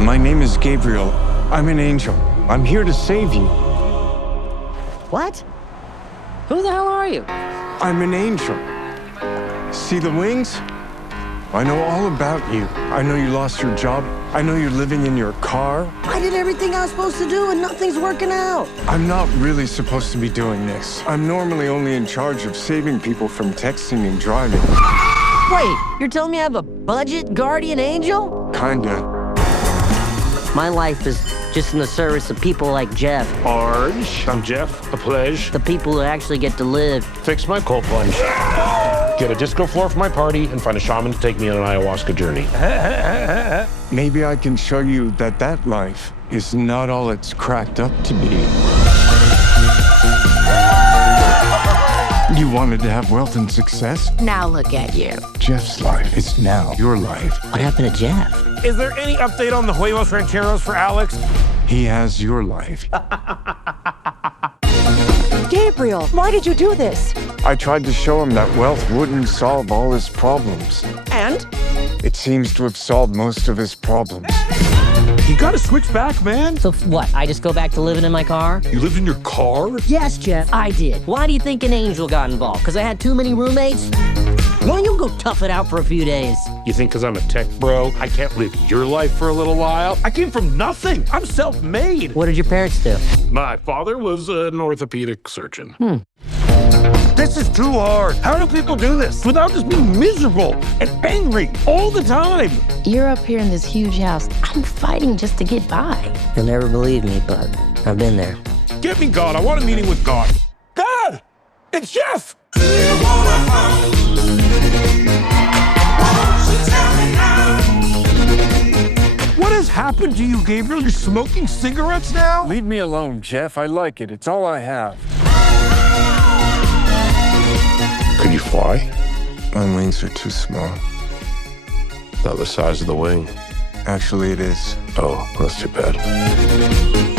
My name is Gabriel. I'm an angel. I'm here to save you. What? Who the hell are you? I'm an angel. See the wings? I know all about you. I know you lost your job. I know you're living in your car. I did everything I was supposed to do and nothing's working out. I'm not really supposed to be doing this. I'm normally only in charge of saving people from texting and driving. Wait, you're telling me I have a budget guardian angel? Kinda. My life is just in the service of people like Jeff. Arj, I'm Jeff, a pledge. The people who actually get to live. Fix my cold plunge. Get a disco floor for my party and find a shaman to take me on an ayahuasca journey. Maybe I can show you that that life is not all it's cracked up to be. You wanted to have wealth and success? Now look at you. Jeff's life is now your life. What happened to Jeff? Is there any update on the Huevos Rancheros for Alex? He has your life. Gabriel, why did you do this? I tried to show him that wealth wouldn't solve all his problems. And? It seems to have solved most of his problems. You gotta switch back, man. So what, I just go back to living in my car? You lived in your car? Yes, Jeff, I did. Why do you think an angel got involved? Because I had too many roommates? Why don't you go tough it out for a few days? You think because I'm a tech bro, I can't live your life for a little while? I came from nothing. I'm self-made. What did your parents do? My father was an orthopedic surgeon. This is too hard. How do people do this without just being miserable and angry all the time? You're up here in this huge house. I'm fighting just to get by. You'll never believe me, but I've been there. Get me God. I want a meeting with God. God! It's Jeff! What has happened to you, Gabriel? You're smoking cigarettes now? Leave me alone, Jeff. I like it. It's all I have. Can you fly? My wings are too small. Not the size of the wing. Actually, it is. Oh, that's too bad.